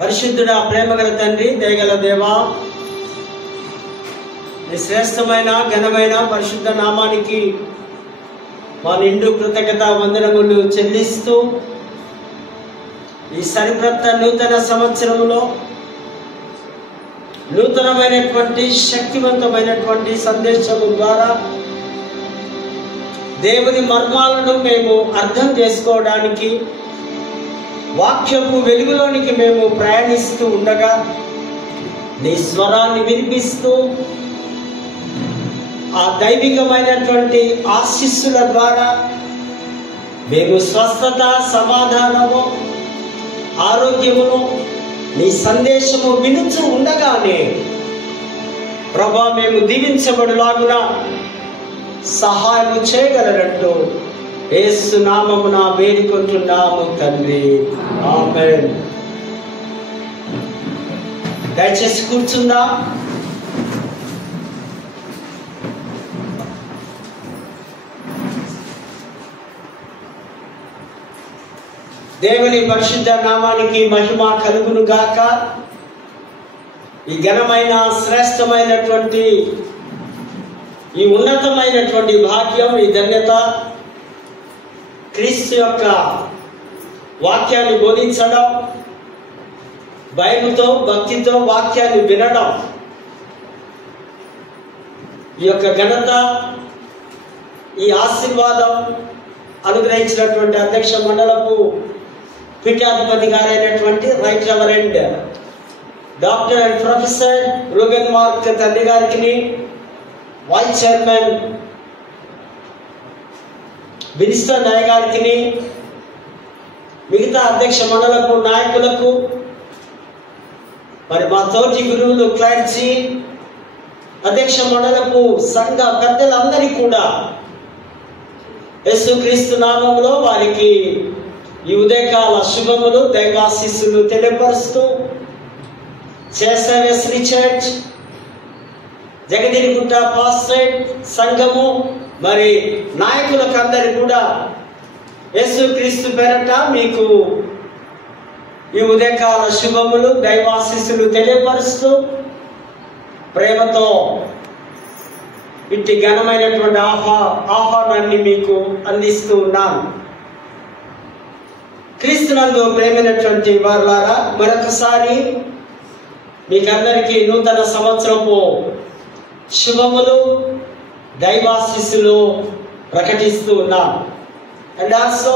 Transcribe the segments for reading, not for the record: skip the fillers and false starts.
పరిశుద్ధుడా, ప్రేమగల తండ్రి, దయగల దేవా, నీ శ్రేష్టమైన ఘనమైన పరిశుద్ధ నామానికి మా నిండు కృతజ్ఞత వందనములు చెల్లిస్తూ ఈ సరికొత్త నూతన సంవత్సరంలో నూతనమైనటువంటి శక్తివంతమైనటువంటి సందేశము ద్వారా దేవుని మర్మాలను మేము అర్థం చేసుకోవడానికి వాక్యపు వెలుగులోనికి మేము ప్రయాణిస్తూ ఉండగా నీ స్వరాన్ని వినిపిస్తూ ఆ దైవికమైనటువంటి ఆశీస్సుల ద్వారా మేము స్వస్థత, సమాధానము, ఆరోగ్యమును నీ సందేశము వినుచు ఉండగానే ప్రభా మేము దీవించబడులాగున సహాయం చేయగలరంటూ యేసు నామమున వేడుకుంటున్నాము తండ్రి, ఆమేన్. దయచేసి కూర్చుందా. దేవుని పరిశుద్ధ నామానికి మహిమ కలుగును గాక. ఈ ఘనమైన శ్రేష్టమైనటువంటి ఈ ఉన్నతమైనటువంటి భాగ్యం, ఈ ధన్యత క్రీస్తు యొక్క వాక్యాన్ని బోధించడం, భయముతో భక్తితో వాక్యాన్ని వినడం, ఈ యొక్క ఘనత, ఈ ఆశీర్వాదం అనుగ్రహించినటువంటి అధ్యక్ష మండలపు పీఠాధిపతి గారైనటువంటి right reverend doctor and professor Reuben Mark తండ్రి గారికి, వైస్ చైర్మన్ బినిస్టర్ నాయ గారికి, మిగతా అధ్యక్ష మండలకు నాయకులకు, మరి మా తోటి గురువులు, క్లర్జీ, అధ్యక్ష మండలకు సంఘ పెద్దలందరికీ కూడా యేసుక్రీస్తు నామములో వారికి ఈ ఉదయకాల శుభములు, దైవాశీస్సులు తెలియపరుస్తూ చేసవేశ్రీ చర్చ్, జగదిరిగుట్ట పాస్టరేట్ సంఘము, మరి నాయకులకు అందరి కూడా యేసుక్రీస్తు పేరట మీకు ఈ ఉదయకాల శుభములు, దైవాశీస్సులు తెలియపరుస్తూ ప్రేమతో ఇట్టి ఘనమైనటువంటి ఆహ్వానాన్ని మీకు అందిస్తూ ఉన్నాను. క్రీస్తునందు ప్రేమైనటువంటి వారులారా, మరొకసారి మీకందరికీ నూతన సంవత్సరపు శుభములు, దైవాశీస్సులు ప్రకటిస్తూ ఉన్నాం. And also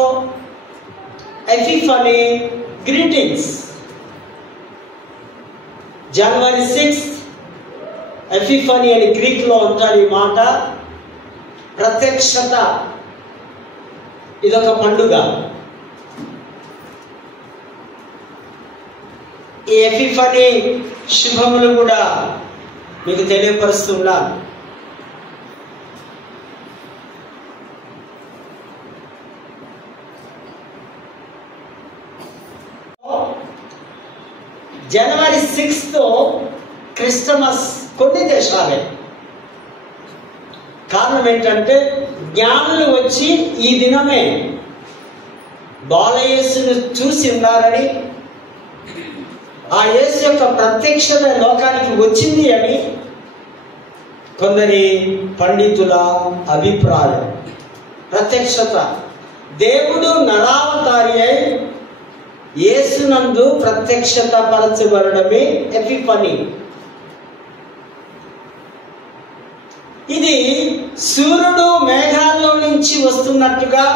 Epiphany greetings. January 6 Epiphany అని గ్రీక్ లో ఉంటారు ఈ మాట. ప్రత్యక్షత, ఇదొక పండుగ. ఈ ఎపిఫనీ శుభములు కూడా మీకు తెలియపరుస్తున్నాను. జనవరి 6 క్రిస్టమస్ కొన్ని దేశాలే. కారణం ఏంటంటే జ్ఞానులు వచ్చి ఈ దినమే బాలయేసును చూసి ఉన్నారని, ఆ యేసు యొక్క ప్రత్యక్షత లోకానికి వచ్చింది అని కొందరి పండితుల అభిప్రాయం. ప్రత్యక్షత, దేవుడు నరావతారి అయి యేసునందు ప్రత్యక్షత పరచబడమే ఎపిఫనీ. ఇది సూర్యుడు మేఘాల్లో నుంచి వస్తున్నట్టుగా,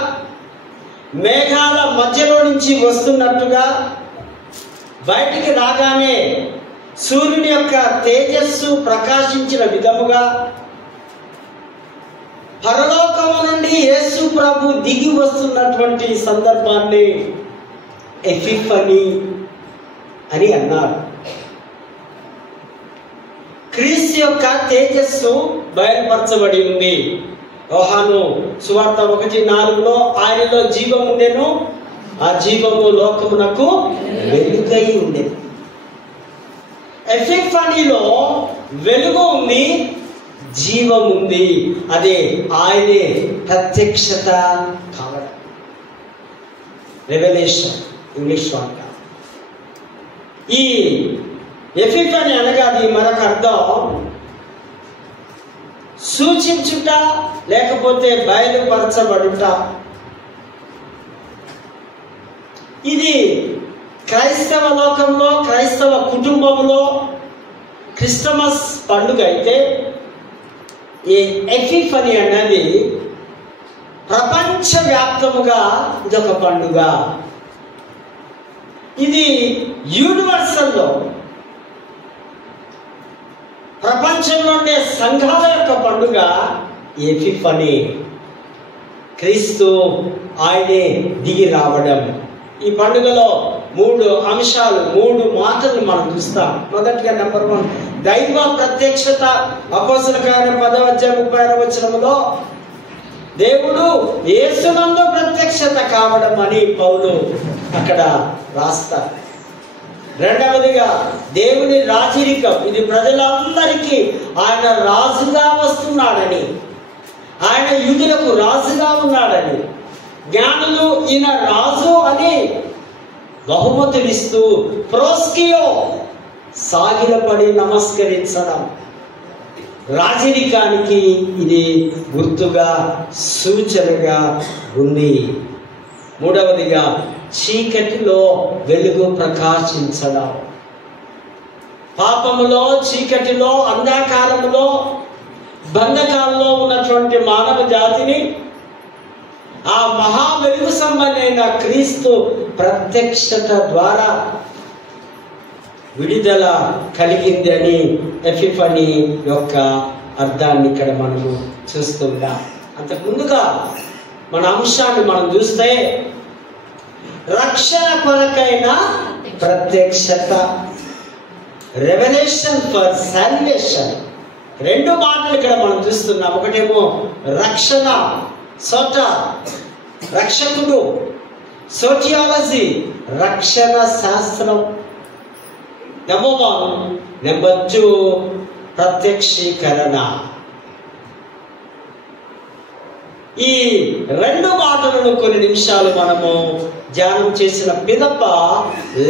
మేఘాల మధ్యలో నుంచి వస్తున్నట్టుగా, బయటికి రాగానే సూర్యుని యొక్క తేజస్సు ప్రకాశించిన విధముగా, పరలోకము నుండి యేసు ప్రభు దిగి వస్తున్నటువంటి సందర్భాన్ని ఎపిఫనీ అని అన్నారు. క్రీస్తు యొక్క తేజస్సు బయలుపరచబడి ఉంది. యోహాను సువార్త 1:4 ఆయనలో జీవం ఉండెను, ఆ జీవము లోకమునకు వెలుగై ఉండేది. ఎపిఫనీలో వెలుగు ఉంది, జీవం ఉంది. అదే ఆయనే ప్రత్యక్షత కావడం. రెవల్యూషన్ ఇంగ్లీష్ వార్త. ఈ ఎపిఫనీ అనగా అది మరొక అర్థం సూచించుట లేకపోతే బయలుపరచబడుట. ఇది క్రైస్తవ లోకంలో, క్రైస్తవ కుటుంబంలో క్రిస్టమస్ పండుగ అయితే, ఈ ఎపిఫనీ అనేది ప్రపంచవ్యాప్తముగా ఇదొక పండుగ. ఇది యూనివర్సల్లో ప్రపంచంలో ఉండే సంఘాల యొక్క పండుగ ఎపిఫనీ. క్రీస్తు ఆయనే దిగి రావడం. ఈ పండుగలో 3 అంశాలు, 3 మాటలు మనం చూస్తాం. మొదటిగా నెంబర్ 1 దైవ ప్రత్యక్షత. అపోస్తలుల కార్యం 10వ అధ్యాయం 36వ వచనములో దేవుడు యేసునందు ప్రత్యక్షత కావడం అని పౌలు అక్కడ రాస్తారు. రెండవదిగా దేవుని రాజరికం. ఇది ప్రజలందరికీ ఆయన రాజుగా వస్తున్నాడని, ఆయన యూదులకు రాజుగా ఉన్నాడని, జ్ఞానులు ఈయన రాజు అని బహుమతులిస్తూ ప్రోస్కియో సాగిలపడి నమస్కరించడం. రాజరికానికి ఇది గుర్తుగా, సూచనగా ఉంది. మూడవదిగా చీకటిలో వెలుగు ప్రకాశించడం. పాపములో, చీకటిలో, అంధకారములో, బంధకాల్లో ఉన్నటువంటి మానవ జాతిని ఆ మహా వెలుగు సంబంధమైన క్రీస్తు ప్రత్యక్షత ద్వారా విడుదల కలిగింది అని ఎపిఫనీ యొక్క అర్థాన్ని ఇక్కడ మనము చూస్తున్నాం. అంతకుముందుగా మన అంశాన్ని మనం చూస్తే రక్షణ కొరకైన ప్రత్యక్షత, రెవల్యూషన్ ఫర్ సాల్వేషన్. 2 మాటలు ఇక్కడ మనం చూస్తున్నాం. ఒకటేమో రక్షణ, సోట రక్షకుడు, సోటియాలజీ రక్షణ శాస్త్రం. నెంబర్ 1. నెంబర్ 2 ప్రత్యక్షీకరణ. ఈ 2 మాటలను కొన్ని నిమిషాలు మనము ధ్యానం చేసిన పిదప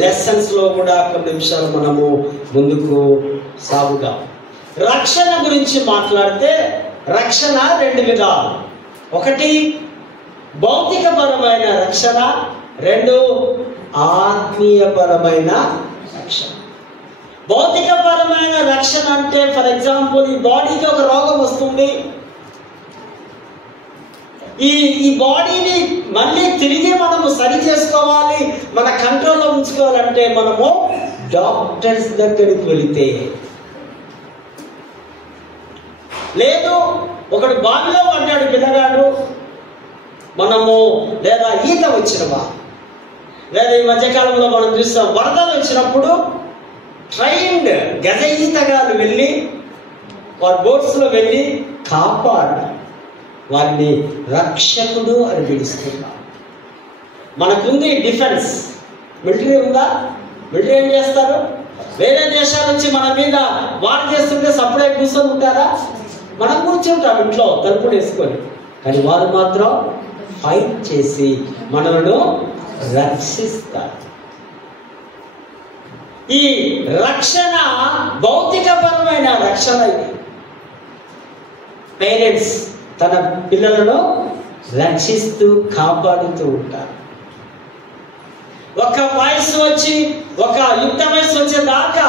లెసన్స్ లో కూడా కొన్ని నిమిషాలు మనము ముందుకు సాగుదాం. రక్షణ గురించి మాట్లాడితే రక్షణ 2 విధాలు. 1 భౌతికపరమైన రక్షణ, 2 ఆత్మీయపరమైన రక్షణ. భౌతికపరమైన రక్షణ అంటే ఫర్ ఎగ్జాంపుల్ ఈ బాడీకి ఒక రోగం వస్తుంది. ఈ బాడీని మళ్ళీ తిరిగి మనము సరి చేసుకోవాలి, మన కంట్రోల్లో ఉంచుకోవాలంటే మనము డాక్టర్స్ దగ్గరికి వెళితే, లేదు ఒకడు బావిలో పడ్డాడు పిల్లగాడు, మనము లేదా ఈత వచ్చినవా, లేదా ఈ మధ్యకాలంలో మనం చూస్తాం వరదలు వచ్చినప్పుడు ట్రైన్డ్ గజ ఈతగాళ్ళు వెళ్ళి వారి బోట్స్లో వెళ్ళి కాపాడు, వారిని రక్షకుడు అని పిలుస్తున్నారు. మనకుంది డిఫెన్స్, మిలిటరీ ఉందా? మిలిటరీ ఏం చేస్తారు? వేరే దేశాల నుంచి మన మీద వారు చేస్తుంటే సపరేట్ కూర్చొని ఉంటారా? మనం కూర్చుంటాం ఇంట్లో తలుపులు వేసుకొని, కానీ వారు మాత్రం ఫైట్ చేసి మనలను రక్షిస్తారు. ఈ రక్షణ భౌతికపరమైన రక్షణ. ఇది పేరెంట్స్ తన పిల్లలను రక్షిస్తూ కాపాడుతూ ఉంటారు. ఒక వయసు వచ్చి, ఒక యుక్త వయసు వచ్చేదాకా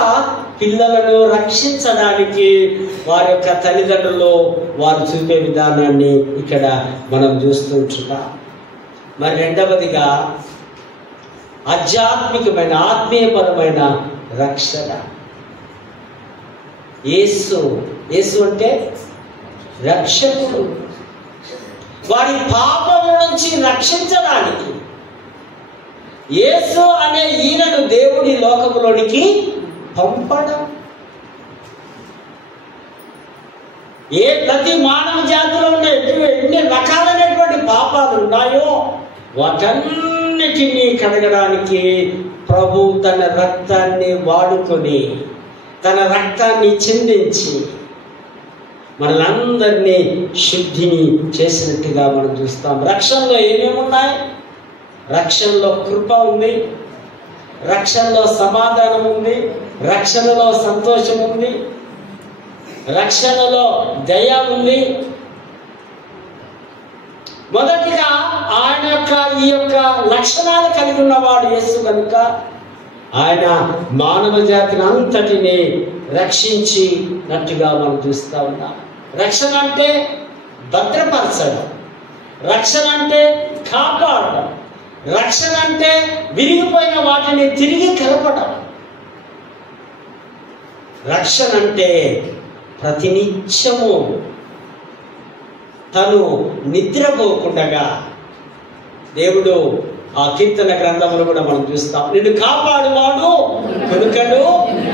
పిల్లలను రక్షించడానికి వారి యొక్క తల్లిదండ్రులు వారు చూపే విధానాన్ని ఇక్కడ మనం చూస్తూ ఉంటున్నాం. మరి రెండవదిగా ఆధ్యాత్మికమైన ఆత్మీయపరమైన రక్షణ. యేసు అంటే రక్షకుడు. వారి పాపం నుంచి రక్షించడానికి యేసు అనే ఈయనను దేవుడి లోకములోనికి పంపడం. ప్రతి మానవ జాతిలో ఉండే ఎన్ని రకాలైనటువంటి పాపాలు ఉన్నాయో వాటన్నిటినీ కడగడానికి ప్రభు తన రక్తాన్ని వాడుకొని, తన రక్తాన్ని చిందించి మనలందరినీ శుద్ధిని చేసినట్టుగా మనం చూస్తాం. రక్షణలో ఏమేమి ఉన్నాయి? రక్షణలో కృప ఉంది, రక్షణలో సమాధానం ఉంది, రక్షణలో సంతోషం ఉంది, రక్షణలో దయ ఉంది. మొదటిగా ఆయన ఈ యొక్క లక్షణాలు కలిగి ఉన్నవాడు యేసు కనుక ఆయన మానవ జాతిని అంతటిని రక్షించినట్టుగా మనం చూస్తూ ఉన్నాం. రక్షణ అంటే భద్రపరచడం, రక్షణ అంటే కాపాడడం, రక్షణ అంటే విరిగిపోయిన వాటిని తిరిగి కలపడం. రక్షణ అంటే ప్రతినిత్యము తను నిద్రపోకుండా దేవుడు ఆ కీర్తన గ్రంథములు కూడా మనం చూస్తాం. నిన్ను కాపాడువాడు కనుకను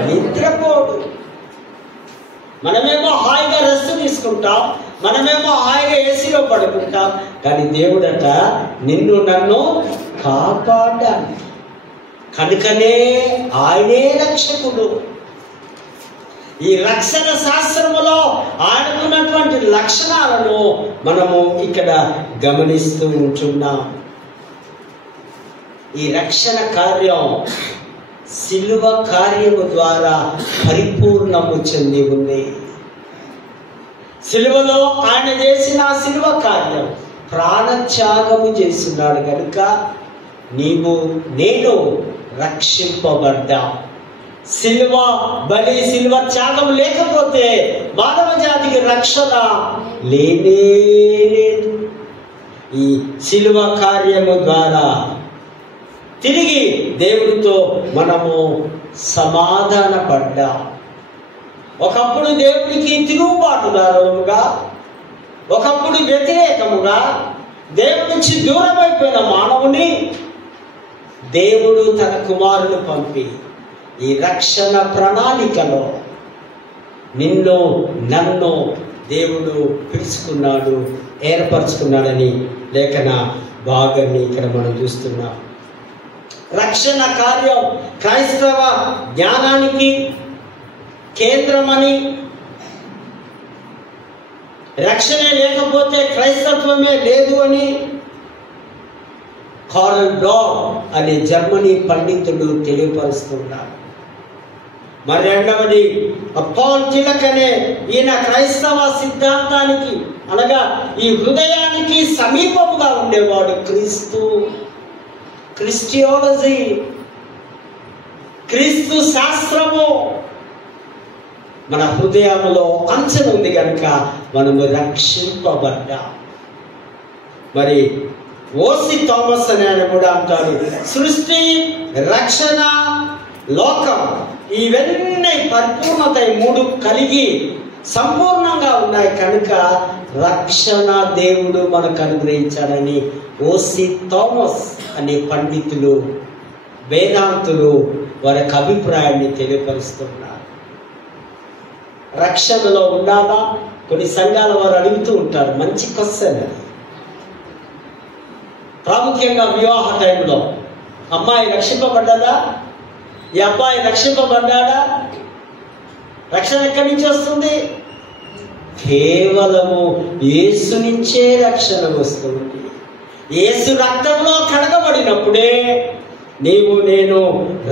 నిద్రపోడు. మనమేమో హాయిగా రెస్ట్ తీసుకుంటాం, మనమేమో హాయిగా ఏసీలో పడుకుంటాం, కానీ దేవుడట నిన్ను నన్ను కాపాడాలి కనుకనే ఆయనే రక్షకుడు. ఈ రక్షణ శాస్త్రములో ఆయనకున్నటువంటి లక్షణాలను మనము ఇక్కడ గమనిస్తూ ఉంటున్నాం. ఈ రక్షణ కార్యం సిలువ కార్యము ద్వారా పరిపూర్ణము చెంది ఉంది. సిలువలో ఆయన చేసిన సిలువ కార్యం ప్రాణత్యాగము చేస్తున్నాడు కనుక నీవు నేను రక్షింపబడ్డా. సిలువ బలి సిలువ త్యాగం లేకపోతే మానవ జాతికి రక్షణ లేనే లేదు. ఈ సిలువ కార్యము ద్వారా తిరిగి దేవుడితో మనము సమాధాన పడ్డాం. ఒకప్పుడు దేవుడికి తిరుగుబాటుదారులుగా, ఒకప్పుడు వ్యతిరేకముగా దేవుడి నుంచి దూరమైపోయిన మానవుని దేవుడు తన కుమారుని పంపి ఈ రక్షణ ప్రణాళికలో నిన్ను నన్ను దేవుడు పిలుచుకున్నాడు, ఏర్పరచుకున్నాడని లేఖన భాగాన్ని ఇక్కడ మనం చూస్తున్నాం. రక్షణ కార్యం క్రైస్తవ జ్ఞానానికి కేంద్రమని, రక్షణ లేకపోతే క్రైస్తత్వమే లేదు అని కార్ల్ డాగ్ అనే జర్మనీ పండితుడు తెలియపరుస్తున్నాడు. మరి రెండవది పాల్ టిలక్ అనే ఈయన క్రైస్తవ సిద్ధాంతానికి అనగా ఈ హృదయానికి సమీపముగా ఉండేవాడు. క్రిస్టియాలజీ, క్రీస్తు శాస్త్రము మన హృదయంలో అంచెన ఉంది కనుక మనము రక్షింపబడ్డా. మరి ఓసి థామస్ అని ఆయన కూడా అంటాడు, సృష్టి, రక్షణ, లోకం ఇవన్నీ పరిపూర్ణత మూడు కలిగి సంపూర్ణంగా ఉన్నాయి కనుక రక్షణ దేవుడు మనకు అనుగ్రహించాడని ఓసి థామస్ అనే పండితులు, వేదాంతులు వారి యొక్క అభిప్రాయాన్ని తెలియపరుస్తున్నారు. రక్షణలో ఉండాలా? కొన్ని సంఘాల వారు అడుగుతూ ఉంటారు, మంచి క్వశ్చన్. ప్రాముఖ్యంగా వివాహ టైంలో అమ్మాయి రక్షింపబడ్డదా, ఈ అబ్బాయి రక్షింపబడ్డాడా? రక్షణ ఎక్కడి నుంచి వస్తుంది? కేవలము యేసు నుంచే రక్షణ వస్తుంది. యేసు రక్తంలో కడగబడినప్పుడే నీవు నేను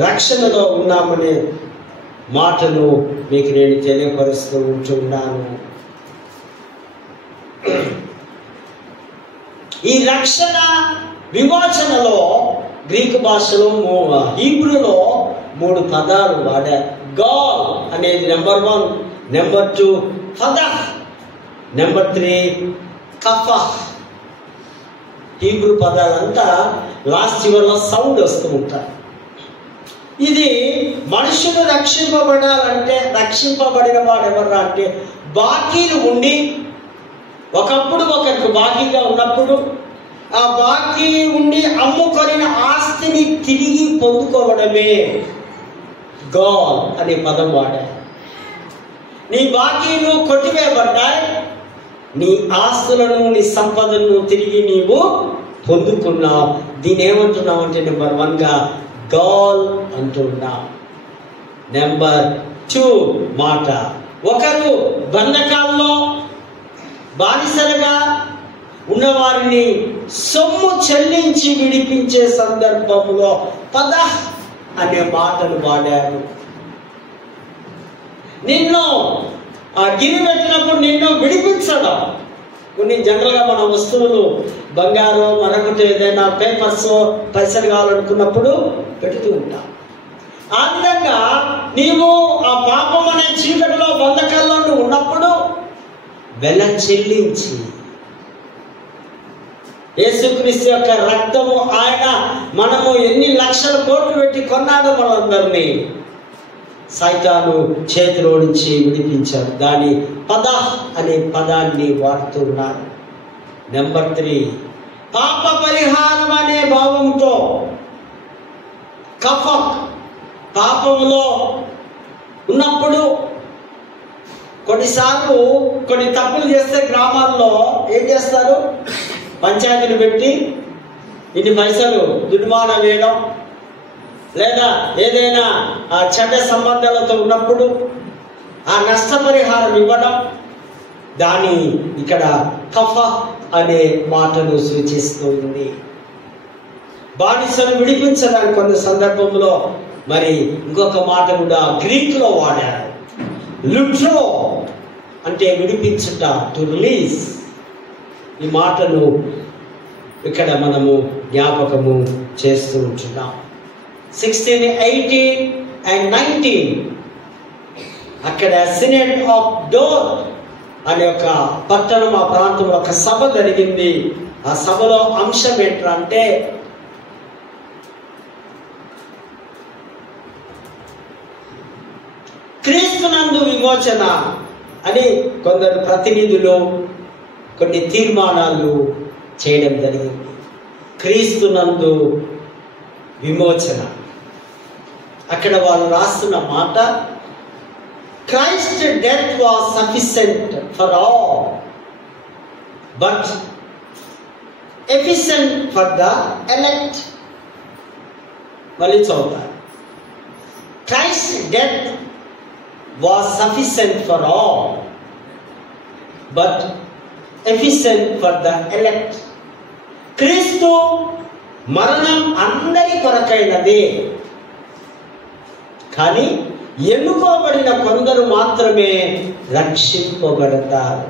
రక్షణలో ఉన్నామనే మాటను మీకు నేను తెలియపరుస్తూ ఉంటున్నాను. ఈ రక్షణ విమోచనలో గ్రీకు భాషలో హీబ్రూలో 3 పదాలు వాడారు. గాల్ అనేది నెంబర్ 1, నెంబర్ 2 ఫదహ్, నెంబర్ 3 కఫహ్. హీబ్రూ పదాలంతా లాస్ట్ చివరిలో సౌండ్ వస్తూ ఉంటారు. ఇది మనుషులు రక్షింపబడాలంటే, రక్షింపబడిన వాడు ఎవరు అంటే బాకీలు ఉండి ఒకప్పుడు ఒకరికి బాకీగా ఉన్నప్పుడు ఆ బాకీ ఉండి అమ్ముకొనిన ఆస్తిని తిరిగి పొందుకోవడమే గాల్ అనే పదం వాడారు. నీ బాకీలు కొట్టివేయబడ్డాయి, నీ ఆస్తులను నీ సంపదను తిరిగి నీవు పొందుకున్నావు. దీని ఏమంటున్నావు అంటే నెంబర్ 1గా గాల్ అంటున్నావు. నెంబర్ 2 మాట, ఒకరు బంధకాల్లో బానిసలుగా ఉన్నవారిని సొమ్ము చెల్లించి విడిపించే సందర్భంలో పదహ్ అనే మాటలు వాడారు. నిన్ను గిరి పెట్టినప్పుడు నిన్ను విడిపించడం. కొన్ని జనరల్గా మన వస్తువులు బంగారు మరొకటి ఏదైనా పేపర్స్ పైసలు కావాలనుకున్నప్పుడు పెడుతూ ఉంటాం. ఆ విధంగా నీవు ఆ పాపం అనే చీకటిలో బంధకాల్లో ఉన్నప్పుడు వెల చెల్లించి యేసుక్రీస్తు యొక్క రక్తము ఆయన మనము ఎన్ని లక్షల కోట్లు పెట్టి కొన్నాడు మనందరినీ సైతాను చేతిలో నుంచి విడిపించారు. దాని పద అనే పదాన్ని వాడుతున్నారు. నెంబర్ 3 పాప పరిహారం అనే భావంతో కఫక్ పాపములో ఉన్నప్పుడు కొన్నిసార్లు కొన్ని తప్పులు చేస్తే గ్రామాల్లో ఏం చేస్తారు, పంచాయతీలు పెట్టి ఇన్ని పైసలు దుర్మానం వేయడం, లేదా ఏదైనా చెడ్డ సంబంధాలతో ఉన్నప్పుడు ఆ నష్టపరిహారం ఇవ్వడం. దాని ఇక్కడ కఫ అనే మాటను సూచిస్తుంది. బానిసను విడిపించడానికి కొన్ని సందర్భంలో మరి ఇంకొక మాట కూడా గ్రీకులో వాడారు. లుట్రో అంటే విడిపించుట, టు రిలీజ్. ఈ మాటను ఇక్కడ మనము జ్ఞాపకము చేస్తూ ఉంటున్నాం. 16, 18 and 19 అక్కడ సినెట్ ఆఫ్ డోర్ అనే ఒక పట్టణం, ఆ ప్రాంతంలో ఒక సభ జరిగింది. ఆ సభలో అంశం ఏంటంటే క్రీస్తునందు విమోచన అని కొందరు ప్రతినిధులు కొన్ని తీర్మానాలు చేయడం జరిగింది. క్రీస్తునందు విమోచన. అక్కడ వాళ్ళు రాస్తున్న మాట, Christ death was sufficient for all but efficient for the elect. మళ్ళీ చదువుతారు. Christ death was sufficient for all but efficient for the elect. క్రీస్తు మరణం అందరి కొరకైనదే, కానీ ఎన్నుకోబడిన కొందరు మాత్రమే రక్షింపబడతారు.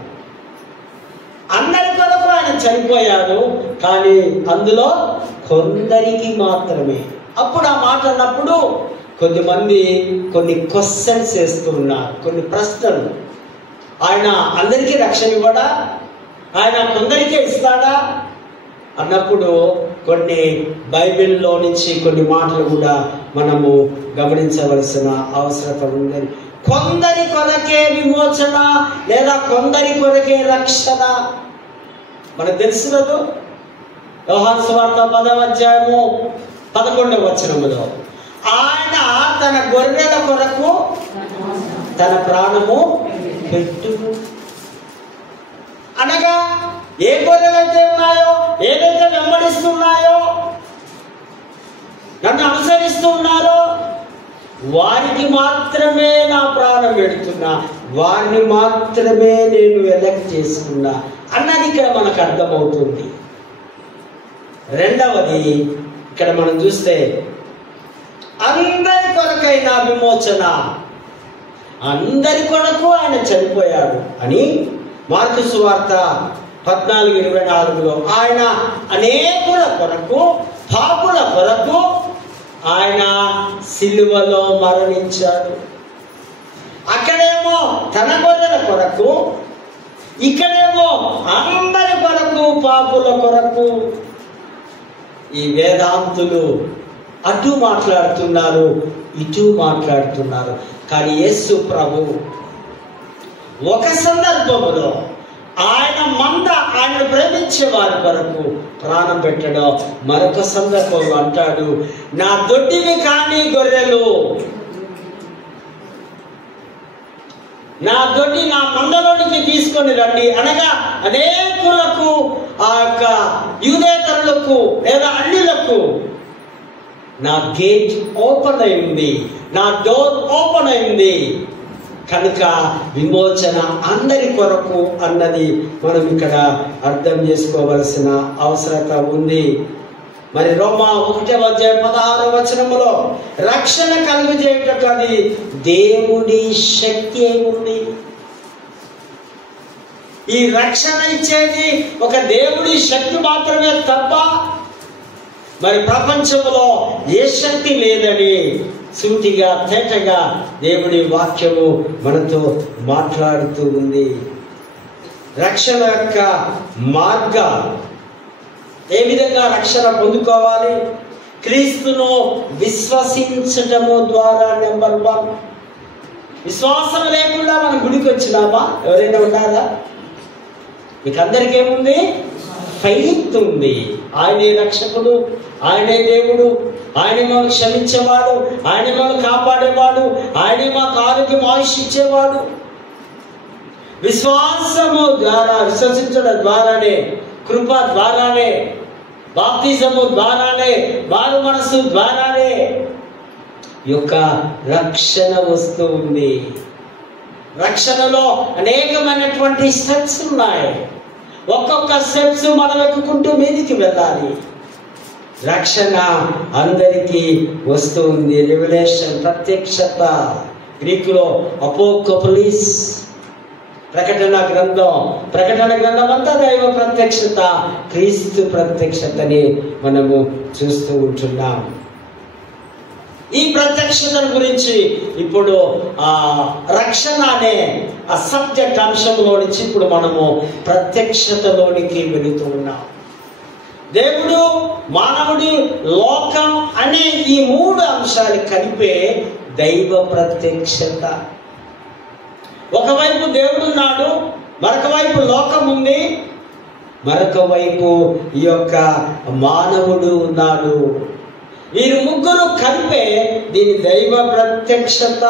అందరి కొరకు ఆయన చనిపోయాడు, కానీ అందులో కొందరికి మాత్రమే. అప్పుడు ఆ మాట అన్నప్పుడు కొద్దిమంది కొన్ని క్వశ్చన్స్ వేస్తున్నారు, కొన్ని ప్రశ్నలు. ఆయన అందరికీ రక్షణ ఇవ్వడా, ఆయన కొందరికే ఇస్తాడా అన్నప్పుడు కొన్ని బైబిల్లో నుంచి కొన్ని మాటలు కూడా మనము గమనించవలసిన అవసరం ఉంది. కొందరి కొరకే విమోచన లేదా కొందరి కొరకే రక్షణ మనకు తెలుసున్నదు. యోహాను సువార్త 10వ అధ్యాయము 11వ వచనములో ఆయన తన గొర్రెల కొరకు తన ప్రాణము పెట్టును అనగా ఏ గొర్రెలైతే ఉన్నాయో, ఏదైతే వెంబడిస్తున్నాయో, నన్ను అనుసరిస్తున్నారో వారికి మాత్రమే నా ప్రాణం పెడుతున్నా, వారిని మాత్రమే నేను ఎలక్ట్ చేసుకున్నా అన్నది ఇక్కడ మనకు అర్థమవుతుంది. రెండవది ఇక్కడ మనం చూస్తే అందరి కొరకైన విమోచన, అందరి కొరకు ఆయన చనిపోయాడు అని మార్కు సువార్త 14:24లో ఆయన అనేకుల కొరకు, పాపుల కొరకు ఆయన సిలువలో మరణించాడు. అక్కడేమో తన గొర్రెల కొరకు, ఇక్కడేమో అందరి కొరకు, పాపుల కొరకు. ఈ వేదాంతులు అటు మాట్లాడుతున్నారు, ఇటు మాట్లాడుతున్నారు. కానీ యేసు ప్రభు ఒక సందర్భంలో ఆయన ఆయన ప్రేమించే వారి కొరకు ప్రాణం పెట్టడం, మరొక సందర్భంలో అంటాడు, నా దొడ్డివి కాని గొర్రెలు, నా దొడ్డి నా మందలోనికి తీసుకొని రండి అనగా అనేకులకు, ఆ యొక్క యూదేతరులకు లేదా అన్యులకు నా గేట్ ఓపెన్ అయింది, నా డోర్ ఓపెన్ అయింది కనుక విమోచన అందరి కొరకు అన్నది మనం ఇక్కడ అర్థం చేసుకోవలసిన అవసరత ఉంది. మరి రోమా 1:16 రక్షణ కలుగజేయుటకు అది దేవుడి శక్తి అయి ఉంది. ఈ రక్షణ ఇచ్చేది ఒక దేవుడి శక్తి మాత్రమే తప్ప మరి ప్రపంచంలో ఏ శక్తి లేదని సూటిగా తేటగా దేవుడి వాక్యము మనతో మాట్లాడుతూ ఉంది. రక్షణ యొక్క మార్గాలు, ఏ విధంగా రక్షణ పొందుకోవాలి? క్రీస్తును విశ్వసించటము ద్వారా. నెంబర్ 1, విశ్వాసం లేకుండా మనం గుడికి వచ్చినామా? ఎవరైనా ఉన్నారా? మీకు అందరికీ ఏముంది? ఫెయిత్ ఉంది. ఆయనే రక్షకుడు, ఆయనే దేవుడు, ఆయనే మనల్ని క్షమించేవాడు, ఆయనే మనల్ని కాపాడేవాడు, ఆయనే మాకు ఆరోగ్యం ఆయుష్ ఇచ్చేవాడు. విశ్వాసము ద్వారా, విశ్వసించడం ద్వారానే, కృప ద్వారానే, బాప్తిజము ద్వారానే, మారు మనసు ద్వారానే ఈ యొక్క రక్షణ వస్తూ ఉంది. రక్షణలో అనేకమైనటువంటి స్టెప్స్ ఉన్నాయి. ఒక్కొక్క స్టెప్స్ మనం ఎక్కుకుంటూ మీదికి వెళ్ళాలి. రక్షణ అందరికీ వస్తూ ఉంది. రెవల్యూషన్, ప్రత్యక్షత, గ్రీకులో అపోకోపలిస్. ప్రకటన గ్రంథం అంతా దైవ ప్రత్యక్షత, క్రీస్తు ప్రత్యక్షతని మనము చూస్తూ ఉంటున్నాం. ఈ ప్రత్యక్షత గురించి ఇప్పుడు రక్షణ అనే ఆ సబ్జెక్ట్ అంశంలో నుంచి ఇప్పుడు మనము ప్రత్యక్షతలోనికి వెళుతూ ఉన్నాం. దేవుడు, మానవుడి, లోకం అనే ఈ 3 అంశాలు కలిపే దైవ ప్రత్యక్షత. ఒకవైపు దేవుడు ఉన్నాడు, మరొక వైపు లోకం ఉంది, మరొక వైపు ఈ యొక్క మానవుడు ఉన్నాడు. వీరు ముగ్గురు కలిపే దీని దైవ ప్రత్యక్షత,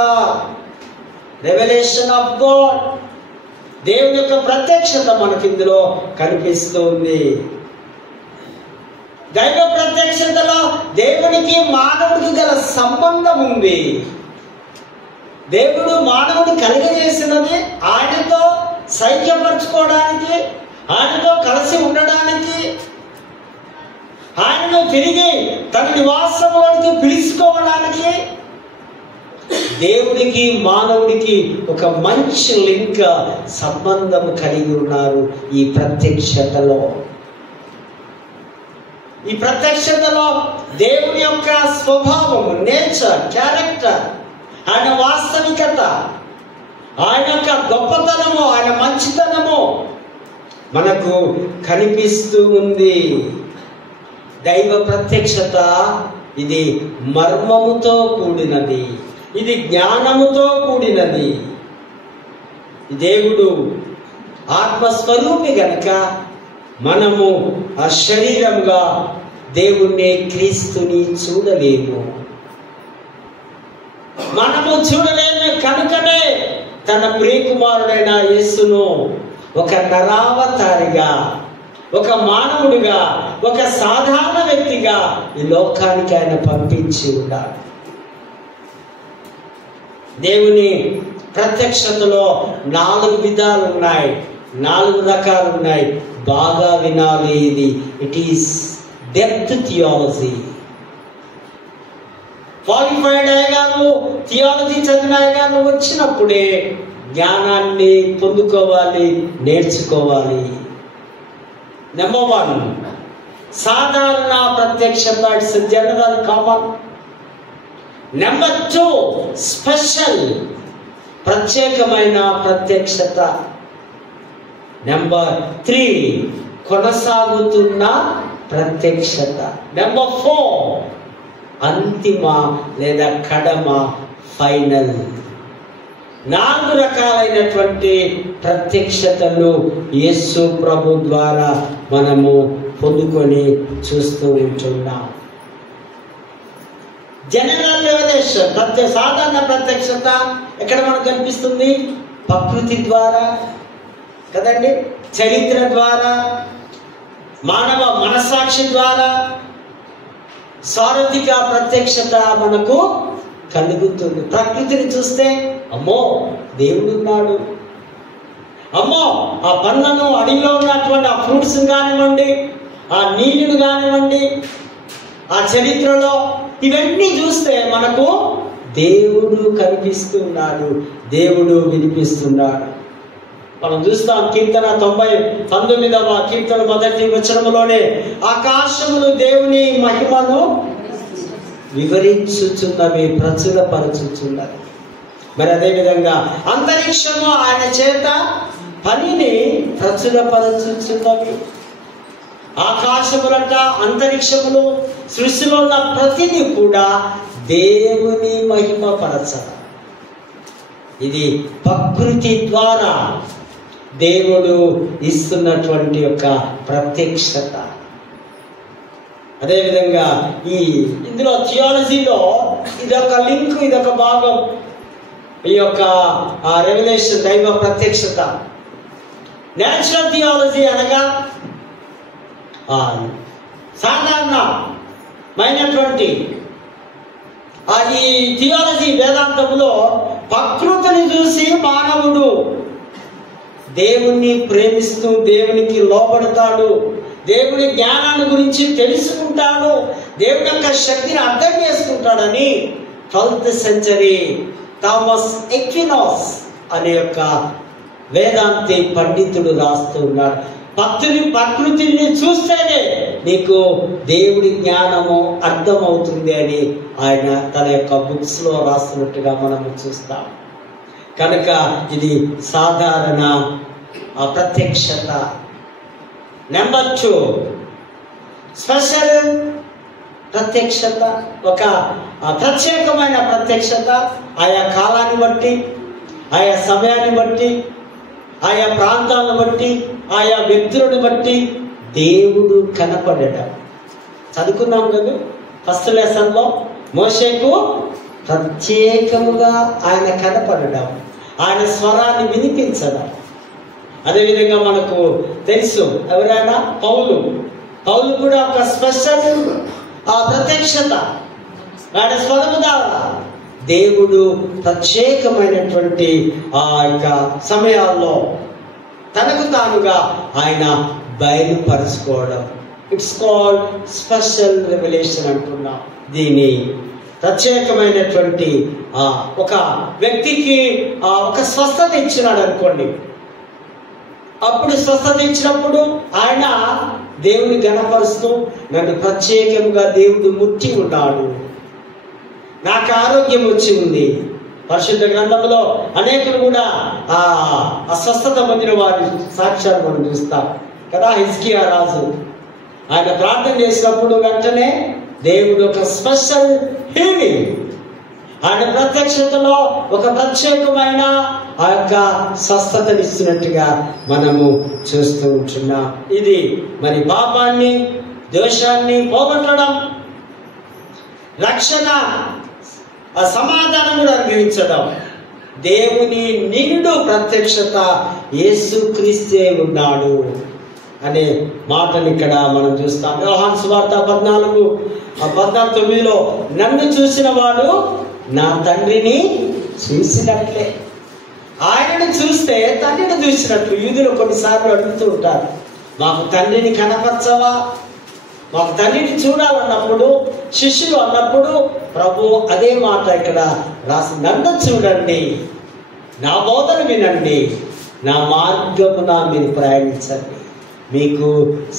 రెవల్యూషన్ ఆఫ్ గాడ్. దేవుని యొక్క ప్రత్యక్షత మనకి ఇందులో కనిపిస్తుంది. దైవ ప్రత్యక్షతలో దేవునికి మానవుడికి గల సంబంధం ఉంది. దేవుడు మానవుని కలిగజేసినది ఆయనతో సైక్యపరచుకోవడానికి, ఆయనతో కలిసి ఉండడానికి, ఆయనను తిరిగి తన నివాసంలోనికి పిలుచుకోవడానికి. దేవుడికి మానవుడికి ఒక మంచి లింక్, సంబంధం కలిగి ఉన్నారు ఈ ప్రత్యక్షతలో. ఈ ప్రత్యక్షతలో దేవుని యొక్క స్వభావం, నేచర్, క్యారెక్టర్, ఆయన వాస్తవికత, ఆయన యొక్క గొప్పతనము, ఆయన మంచితనము మనకు కనిపిస్తూ ఉంది. దైవ ప్రత్యక్షత ఇది మర్మముతో కూడినది, ఇది జ్ఞానముతో కూడినది. దేవుడు ఆత్మస్వరూపి గనుక మనము ఆ శరీరంగా దేవుణ్ణి, క్రీస్తుని చూడలేము. మనము చూడలేము కనుకనే తన ప్రియకుమారుడైన యేసును ఒక నరావతారిగా, ఒక మానవుడిగా, ఒక సాధారణ వ్యక్తిగా ఈ లోకానికి ఆయన పంపించి ఉన్నాడు. దేవుని ప్రత్యక్షతలో 4 విధాలు ఉన్నాయి, 4 రకాలు ఉన్నాయి. బాగా వినాలి ఇది. It is depth theology. Qualified అయ్యాను, థియాలజీ చదివిన అయ్యాను వచ్చినప్పుడే జ్ఞానాన్ని పొందుకోవాలి, నేర్చుకోవాలి. నెంబర్ 1 సాధారణ ప్రత్యక్షత, it's general common. Number 2 special, ప్రత్యేకమైన ప్రత్యక్షత. నెంబర్ 3 కొనసాగుతున్న ప్రత్యక్షత. నెంబర్ 4 అంతిమ లేదా కడమ, ఫైనల్. 4 రకాలైనటువంటి ప్రత్యక్షతలు యేసు ప్రభు ద్వారా మనము పొందుకొని చూస్తూ ఉంటున్నాం. జనరల్ రెవల్యూషన్, సాధారణ ప్రత్యక్షత ఎక్కడ మనకు కనిపిస్తుంది? ప్రకృతి ద్వారా కదండి, చరిత్ర ద్వారా, మానవ మనసాక్షి ద్వారా సారథిక ప్రత్యక్షత మనకు కలుగుతుంది. ప్రకృతిని చూస్తే అమ్మో దేవుడు ఉన్నాడు, అమ్మో ఆ పండ్లను, అడవిలో ఉన్నటువంటి ఆ ఫ్రూట్స్ కానివ్వండి, ఆ నీళ్ళను కానివ్వండి, ఆ చరిత్రలో ఇవన్నీ చూస్తే మనకు దేవుడు కనిపిస్తున్నాడు, దేవుడు వినిపిస్తున్నాడు. మనం చూస్తాం కీర్తన 19వ కీర్తన 1వ వచనములోనే ఆకాశములు దేవుని మహిమను వివరించుచున్నవి, ప్రచురపరచుచున్నవి. మరి అదేవిధంగా అంతరిక్షము ఆయన చేత పనిని ప్రచురపరచుచున్నవి. ఆకాశములంట, అంతరిక్షములు, సృష్టిలో ఉన్న ప్రతిదీ కూడా దేవుని మహిమపరచ. ఇది ప్రకృతి ద్వారా దేవుడు ఇస్తున్నటువంటి యొక్క ప్రత్యక్షత. అదేవిధంగా ఇందులో థియాలజీలో ఇదొక లింక్, ఇదొక భాగం. ఈ యొక్క రెవల్యూషన్, దైవ ప్రత్యక్షత. నేచురల్ థియాలజీ అనగా సాధారణమైనటువంటి ఈ థియాలజీ వేదాంతంలో ప్రకృతిని చూసి మానవుడు దేవుణ్ణి ప్రేమిస్తూ దేవునికి లోబడతాడు, దేవుని జ్ఞానాన్ని గురించి తెలుసుకుంటాడు, దేవుని యొక్క శక్తిని అర్థం చేసుకుంటాడని 12th century థామస్ ఎక్వినాస్ అనే యొక్క వేదాంతి పండితుడు రాస్తూ ఉన్నాడు. ప్రకృతిని చూస్తేనే నీకు దేవుడి జ్ఞానము అర్థమవుతుంది అని ఆయన తన యొక్క బుక్స్ లో రాస్తున్నట్టుగా మనము చూస్తాం. కనుక ఇది సాధారణ ప్రత్యక్షత. నెంబర్ 2 స్పెషల్ ప్రత్యక్షత. ఒక ప్రత్యేకమైన ప్రత్యక్షత. ఆయా కాలాన్ని బట్టి, ఆయా సమయాన్ని బట్టి, ఆయా ప్రాంతాలను బట్టి, ఆయా వ్యక్తులను బట్టి దేవుడు కనపడటం. చదువుకున్నాం కదా ఫస్ట్ లెసన్లో. మోషేకు ప్రత్యేకముగా ఆయన కనపడడం, ఆయన స్వరాన్ని వినిపించడం. అదేవిధంగా మనకు తెలుసు ఎవరైనా పౌలు కూడా ఒక స్పెషల్ ప్రత్యక్షత. ఆయన స్వరము ద్వారా దేవుడు ప్రత్యేకమైనటువంటి ఆ యొక్క సమయాల్లో తనకు తానుగా ఆయన బయలుపరుచుకోవడం. ఇట్స్ కాల్డ్ స్పెషల్ రెవల్యూషన్ అంటున్నాం. దీని ప్రత్యేకమైనటువంటి ఒక వ్యక్తికి ఒక స్వస్థత ఇచ్చినాడు అనుకోండి. అప్పుడు స్వస్థత ఇచ్చినప్పుడు ఆయన దేవుని గణపరుస్తూ, నన్ను ప్రత్యేకంగా దేవుడు ముట్టి ఉన్నాడు, నాకు ఆరోగ్యం వచ్చి ఉంది. పరిశుద్ధ గ్రంథంలో అనేకులు కూడా ఆ స్వస్థత పొందిన వారి సాక్ష్యాలు మనం చూస్తాం కదా. హిజ్కియా రాజు ఆయన ప్రార్థన చేసినప్పుడు వెంటనే దేవుడు ఒక స్పెషల్ హీలింగ్, ఆయన ప్రత్యక్షతలో ఒక ప్రత్యేకమైన ఆ యొక్క స్వస్థతను ఇస్తున్నట్టుగా మనము చూస్తూ ఉంటున్నాం. ఇది మరి పాపాన్ని, దోషాన్ని పోగొట్టడం, రక్షణ, సమాధానం కూడా అనుభవించడం. దేవుని నిండు ప్రత్యక్షత యేసుక్రీస్తే ఉన్నాడు అనే మాటను ఇక్కడ మనం చూస్తాం. యోహాను సువార్త 14:9లో నన్ను చూసిన వాడు నా తండ్రిని చూసినట్లే. ఆయనను చూస్తే తండ్రిని చూసినట్లు. యూదులు కొన్నిసార్లు అడుగుతూ ఉంటారు, మాకు తండ్రిని కనపరచవా, మాకు తండ్రిని చూడాలన్నప్పుడు, శిష్యులు అన్నప్పుడు ప్రభు అదే మాట ఇక్కడ రాసి, నన్ను చూడండి, నా బోధన వినండి, నా మార్గమున మీరు ప్రయాణించండి, మీకు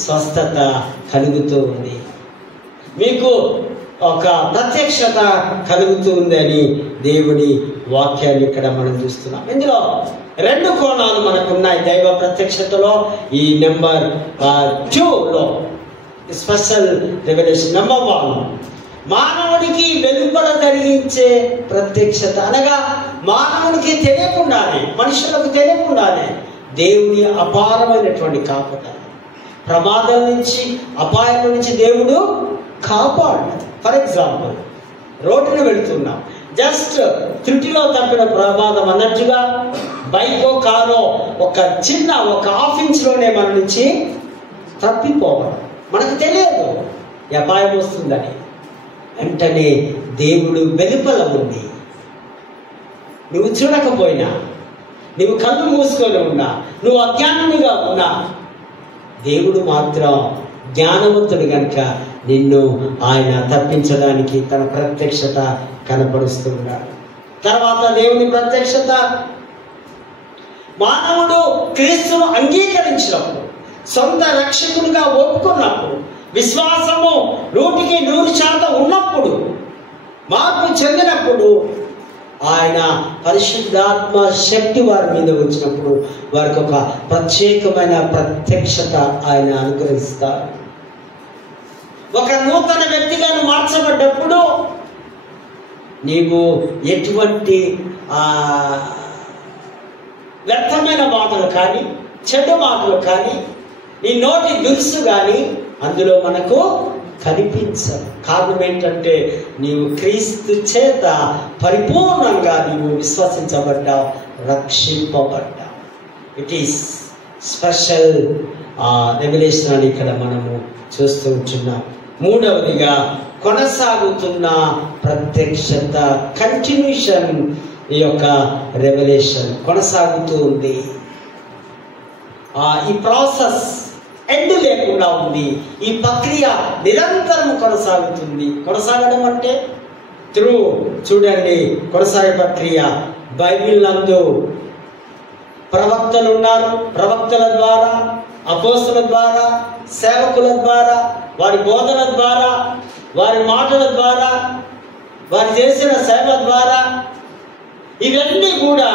స్వస్థత కలుగుతూ ఉంది, మీకు ఒక ప్రత్యక్షత కలుగుతూ ఉంది అని దేవుని వాక్యాన్ని ఇక్కడ మనం చూస్తున్నాం. ఇందులో 2 కోణాలు మనకున్నాయి దైవ ప్రత్యక్షతలో. ఈ నెంబర్ 2లో స్పెషల్ రెవల్యూషన్. నెంబర్ 1 మానవుడికి వెలుపల జరిగించే ప్రత్యక్షత. అనగా మానవునికి తెలియకుండానే, మనుషులకు తెలియకుండానే దేవుని అపారమైనటువంటి కాపుదల, ప్రమాదాల నుంచి, అపాయాల నుంచి దేవుడు కాపాడు. ఫర్ ఎగ్జాంపుల్, రోడ్డును వెళుతున్నాం, జస్ట్ త్రుటిలో తప్పిన ప్రమాదం అన్నట్టుగా బైకో కారో ఒక హాఫ్ ఇంచ్లోనే మన నుంచి తప్పిపోవడం. మనకు తెలియదు అపాయం వస్తుందని. వెంటనే దేవుడు వెలుపల ఉంది. నువ్వు చూడకపోయినా, నువ్వు కళ్ళు మూసుకొని ఉన్నా, నువ్వు అజ్ఞానునిగా ఉన్నా, దేవుడు మాత్రం జ్ఞానవంతుడు కనుక నిన్ను ఆయన తప్పించడానికి తన ప్రత్యక్షత కనపరుస్తున్నాడు. తర్వాత దేవుని ప్రత్యక్షత, మానవుడు క్రీస్తును అంగీకరించినప్పుడు, సొంత రక్షకునిగా ఒప్పుకున్నప్పుడు, విశ్వాసము 100% ఉన్నప్పుడు, మార్పు చెందినప్పుడు, ఆయన పరిశుద్ధాత్మ శక్తి వారి మీద వచ్చినప్పుడు వారికి ఒక ప్రత్యేకమైన ప్రత్యక్షత ఆయన అనుగ్రహిస్తారు. ఒక నూతన వ్యక్తిగా మార్చబడ్డప్పుడు నీవు ఎటువంటి వ్యర్థమైన మాటలు కానీ, చెడు మాటలు కానీ, నీ నోటి దురుసు కానీ అందులో మనకు కనిపించదు. కారణం ఏంటంటే నీవు క్రీస్తు చేత పరిపూర్ణంగా నీవు విశ్వసించబడ్డావు, రక్షింపబడ్డావు. ఇట్ ఈస్ స్పెషల్ రెవల్యూషన్ అని ఇక్కడ మనము చూస్తూ ఉంటున్నాం. మూడవదిగా కొనసాగుతున్న ప్రత్యక్షత, కంటిన్యూషన్. ఈ యొక్క రెవల్యూషన్ కొనసాగుతూ ఉంది. ఈ ప్రాసెస్ ఎండ్ లేకుండా ఉంది. ఈ ప్రక్రియ నిరంతరం కొనసాగుతుంది. కొనసాగడం అంటే చూడండి, కొనసాగే ప్రక్రియ. బైబిల్ నందు ప్రవక్తలు ఉన్నారు. ప్రవక్తల ద్వారా, అపోస్తలుల ద్వారా, సేవకుల ద్వారా, వారి బోధన ద్వారా, వారి మాటల ద్వారా, వారు చేసిన సేవ ద్వారా, ఇవన్నీ కూడా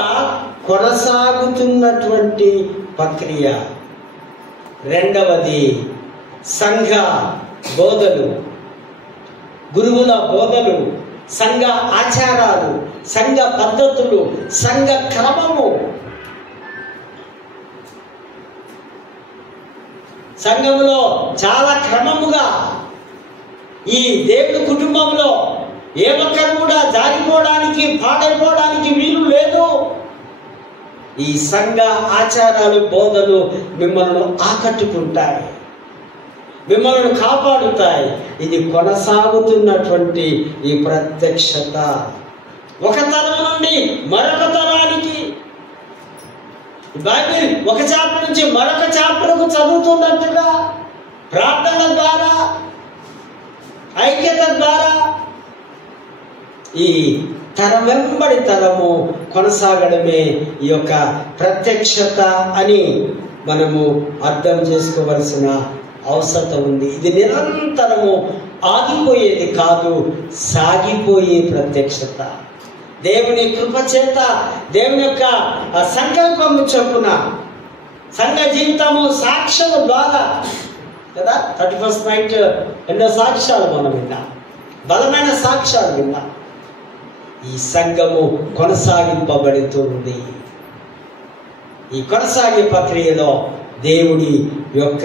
కొనసాగుతున్నటువంటి ప్రక్రియ. రెండవది సంఘ బోధలు, గురువుల బోధలు, సంఘ ఆచారాలు, సంఘ పద్ధతులు, సంఘ క్రమము. సంఘంలో చాలా క్రమముగా ఈ దేవుని కుటుంబంలో ఏ ఒక్కరు కూడా జారిపోవడానికి, పాడైపోవడానికి వీలు లేదు. ఈ సంఘ ఆచారాలు, బోధలు మిమ్మల్ని ఆకట్టుకుంటాయి, మిమ్మల్ని కాపాడుతాయి. ఇది కొనసాగుతున్నటువంటి ఈ ప్రత్యక్షత ఒక తరం నుండి మరొక తరానికి. బైబిల్ ఒక చాప్టర్ నుంచి మరొక చాప్టర్కు చదువుతున్నట్టుగా ప్రార్థన ద్వారా, ఐక్యత ద్వారా ఈ తరం వెంబడి తరము కొనసాగడమే ఈ యొక్క ప్రత్యక్షత అని మనము అర్థం చేసుకోవలసిన అవసరం ఉంది. ఇది నిరంతరము ఆగిపోయేది కాదు, సాగిపోయే ప్రత్యక్షత. దేవుని కృప చేత, దేవుని యొక్క సంకల్పము చొప్పున సంఘ జీవితము సాక్ష్యము ద్వారా కదా. 31st నైట్ ఎన్నో సాక్ష్యాలు మనం విన్నాం, బలమైన సాక్ష్యాలు విన్నాం. ఈ సంఘము కొనసాగింపబడుతుంది. ఈ కొనసాగే ప్రక్రియలో దేవుడి యొక్క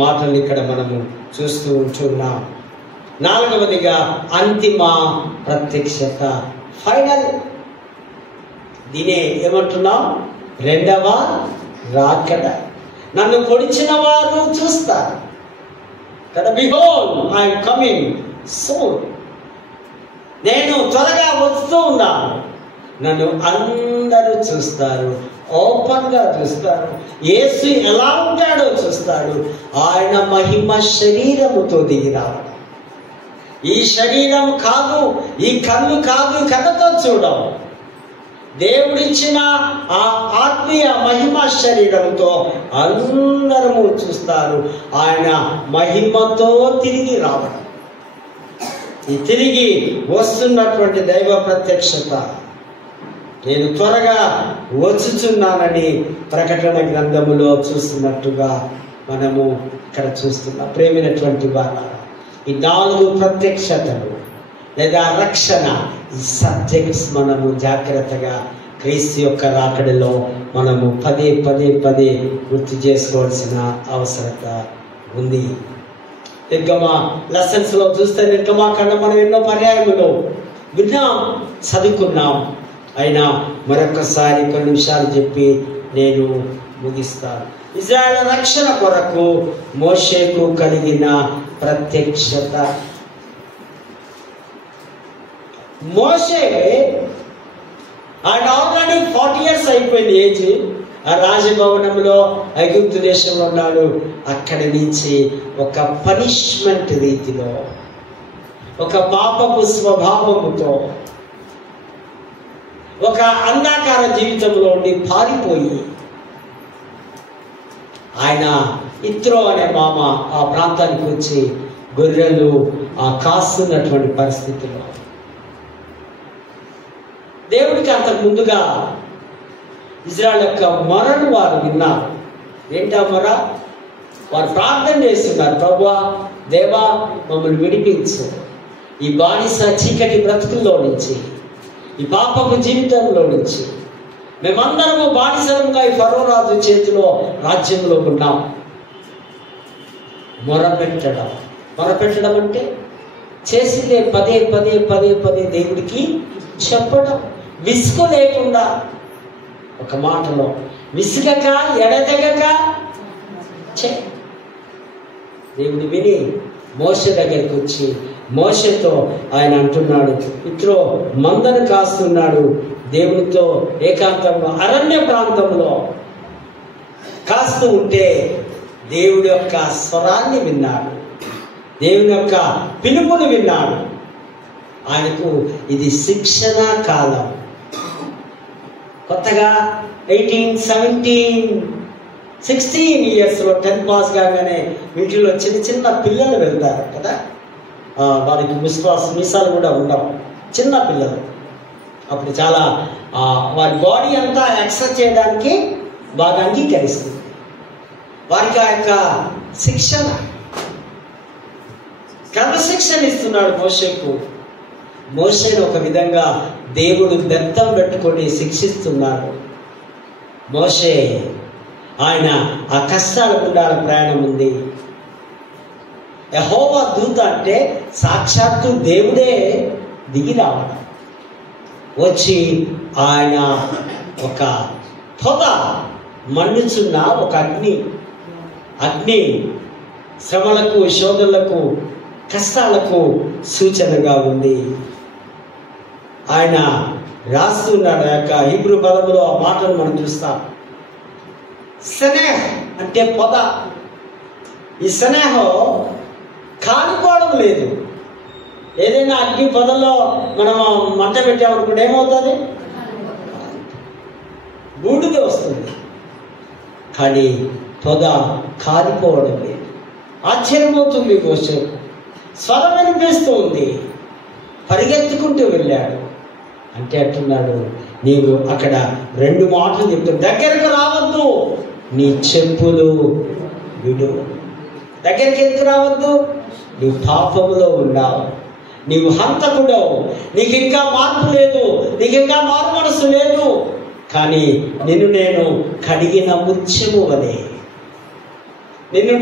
మాటలు ఇక్కడ మనము చూస్తూ ఉంటున్నాం. నాలుగవదిగా అంతిమ ప్రత్యక్షత, ఫైనల్. దీనే ఏమంటున్నాం? రెండవ రాకడ. నన్ను పొడిచిన వారు చూస్తారు కదా. Behold I am coming soon. నేను త్వరగా వస్తూ ఉన్నాను. నన్ను అందరూ చూస్తారు, ఓపెన్ గా చూస్తారు. యేసు ఎలా ఉంటాడో చూస్తాడు. ఆయన మహిమ శరీరముతో దిగి రావడం. ఈ శరీరం కాదు, ఈ కన్ను కాదు, కళ్ళతో చూడం. దేవుడిచ్చిన ఆ ఆత్మీయ మహిమ శరీరంతో అందరము చూస్తారు. ఆయన మహిమతో తిరిగి రావడం, ఈ తిరిగి వస్తున్నటువంటి దైవ ప్రత్యక్షత. నేను త్వరగా వచ్చుచున్నానని ప్రకటన గ్రంథములో చూస్తున్నట్టుగా మనము ఇక్కడ చూస్తున్నాం. ప్రేమైనటువంటి వారు, ఈ 4 ప్రత్యక్షతలు లేదా రక్షణ, ఈ సబ్జెక్ట్స్ మనము జాగ్రత్తగా క్రీస్తు యొక్క రాకడలో మనము పదే గుర్తు చేసుకోవాల్సిన అవసరత ఉంది. నిర్గమ లెసన్స్ లో చూస్తే నిర్గమాకాండం మనం ఎన్నో పర్యాయములు విన్నాం, చదువుకున్నాం. అయినా మరొకసారి కొన్ని నిమిషాలు చెప్పి నేను ముగిస్తాను. ఇశ్రాయేలు రక్షణ కొరకు మోషేకు కలిగిన ప్రత్యక్షత. మోషే ఆయన ఆల్రెడీ 40 years అయిపోయింది ఏజ్. ఆ రాజభవనంలో ఐగుప్తు దేశంలో ఉన్నాడు. అక్కడి నుంచి ఒక పనిష్మెంట్ రీతిలో, ఒక పాపపు స్వభావముతో, ఒక అంధకార జీవితంలో ఉండి పారిపోయి ఆయన ఇత్రో అనే మామ ఆ ప్రాంతానికి వచ్చి గొర్రెలు కాస్తున్నటువంటి పరిస్థితిలో దేవుడికి అంతకు ముందుగా ఇజ్రాయెల్ యొక్క మొరను వారు విన్నారు. ఏంటా మొర? వారు ప్రార్థన చేస్తున్నారు, ప్రభువా దేవా మమ్మల్ని విడిపించు, ఈ బానిస చీకటి బ్రతుకుల్లో నుంచి, ఈ పాపపు జీవితంలో నుంచి, మేమందరము బానిసలంగా ఈ ఫరో రాజు చేతిలో రాజ్యంలో ఉన్నాం. మొరపెట్టడం అంటే చేసిందే పదే పదే పదే పదే దేవుడికి చెప్పడం, విసుగు లేకుండా, ఒక మాటలో విసుగక ఎడతెగక దేవుడు విని మోషే దగ్గరికి వచ్చి మోషేతో ఆయన అంటున్నాడు, ఇత్రో మందను కాస్తున్నాడు, దేవునితో ఏకాంతంలో అరణ్య ప్రాంతంలో కాస్తూ ఉంటే దేవుడి యొక్క స్వరాన్ని విన్నాడు, దేవుని యొక్క పిలుపును విన్నాడు. ఆయనకు ఇది శిక్షణ కాలం. కొత్తగా 18, 17, 16 ఇయర్స్లో 10 పాస్ కాగానే వీటిలో చిన్న చిన్న పిల్లలు వెళ్తారు కదా, వారికి మీసాలు కూడా ఉండవు, చిన్న పిల్లలు. అప్పుడు చాలా వారి బాడీ అంతా ఎక్సర్సైజ్ చేయడానికి బాగా అంగీకరిస్తుంది. వారికి ఆ యొక్క శిక్షణ, క్రమశిక్షణ ఇస్తున్నాడు మోషేకు. మోషేను ఒక విధంగా దేవుడు బెత్తం పెట్టుకొని శిక్షిస్తున్నాడు. మోషే ఆయన ఆ కష్టాల గుండాల ప్రయాణం ఉంది. యెహోవా దూత అంటే సాక్షాత్తు దేవుడే దిగి రావడం, వచ్చి ఆయన ఒక పొగ మండుచున్న ఒక అగ్ని శ్రమలకు, శోధనలకు, కష్టాలకు సూచనగా ఉంది. ఆయన రాస్తున్నాడు. ఆ యొక్క హీబ్రూ పదములో ఆ మాటను మనం చూస్తాం. సెనేహ్ అంటే పొద. ఈ సెనేహం కాలిపోవడం లేదు. ఏదైనా అగ్ని పొదల్లో మనం మంట పెట్టామనుకుంటే ఏమవుతుంది? బూడిద వస్తుంది, కానీ పొద కాలిపోవడం లేదు. ఆశ్చర్యమవుతుంది. మోషే స్వరం వినిపిస్తూ ఉంది, పరిగెత్తుకుంటూ వెళ్ళాడు. అంటే అంటున్నాడు, నీవు అక్కడ 2 మాటలు చెప్తాడు, దగ్గరకు రావద్దు, నీ చెప్పులు విడు. దగ్గరికి ఎందుకు రావద్దు? నువ్వు పాపములో ఉన్నావు, నీవు హంతకుడవు, నీకు ఇంకా మార్పు లేదు, నీకు ఇంకా మారు మనసు లేదు. కానీ నిన్ను నేను కడిగిన ముత్యము వలె, నిన్ను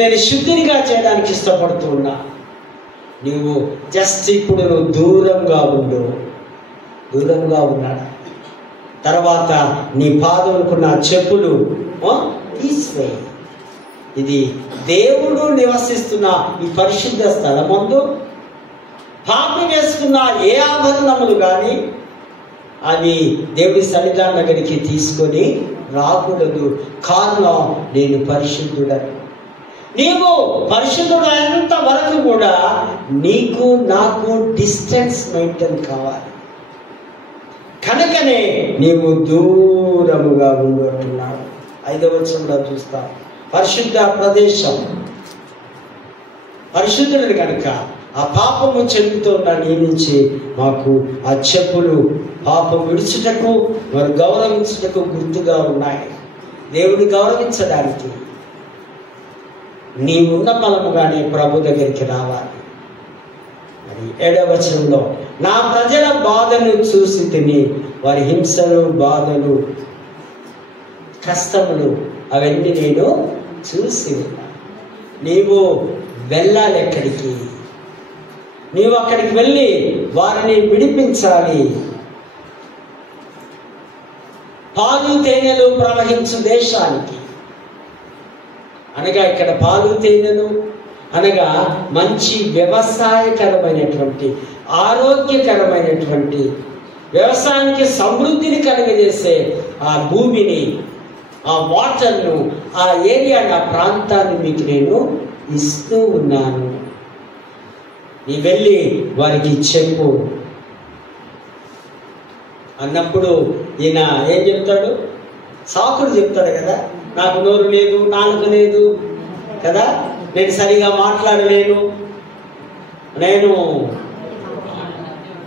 నేను శుద్ధినిగా చేయడానికి ఇష్టపడుతూ ఉన్నా. నువ్వు జస్ట్ ఇప్పుడు నువ్వు దూరంగా ఉన్నాడు. తర్వాత నీ పాదములకున్న చెప్పులు తీసివేయి. ఇది దేవుడు నివసిస్తున్న ఈ పరిశుద్ధ స్థలమందు పాపి వేసుకున్న ఏ ఆభరణములు కానీ అవి దేవుడి సన్నిధానం దగ్గరికి తీసుకొని రాకూడదు. కారణం నేను పరిశుద్ధుడని. నీవు పరిశుద్ధుడు అయినంత వరకు కూడా నీకు నాకు డిస్టెన్స్ మెయింటైన్ కావాలి. కనుకనే నీవు దూరముగా ఉండుంటున్నావు. 5వ వచనంలో చూస్తాం, పరిశుద్ధ ప్రదేశం, పరిశుద్ధుడిని కనుక ఆ పాపము చెందుతున్న నీ నుంచి మాకు ఆ చెప్పులు పాపం విడుచుటకు, వారు గౌరవించుటకు గుర్తుగా ఉన్నాయి. దేవుని గౌరవించడానికి నీ ఉన్న బలముగానే ప్రభు దగ్గరికి రావాలి. మరి 7వ వచనంలో, నా ప్రజల బాధను చూసి తిని, వారి హింసలు, బాధలు, కష్టములు అవన్నీ నేను చూసి ఉన్నా. నీవు వెళ్ళాలి ఎక్కడికి? నీవు అక్కడికి వెళ్ళి వారిని విడిపించాలి. పాలు తేనెలు ప్రవహించు దేశానికి, అనగా ఇక్కడ పాలు తేనెలు అనగా మంచి వ్యవసాయకరమైనటువంటి, ఆరోగ్యకరమైనటువంటి వ్యవసాయానికి సమృద్ధిని కలుగజేసే ఆ భూమిని, ఆ వాటర్ను, ఆ ఏరియాని, ఆ ప్రాంతాన్ని మీకు నేను ఇస్తూ ఉన్నాను. నీ వెళ్ళి వారికి చెప్పు అన్నప్పుడు ఈయన ఏం చెప్తాడు? సాకులు చెప్తాడు కదా. నాకు నోరు లేదు, నాలుక లేదు కదా, నేను సరిగా మాట్లాడలేను, నేను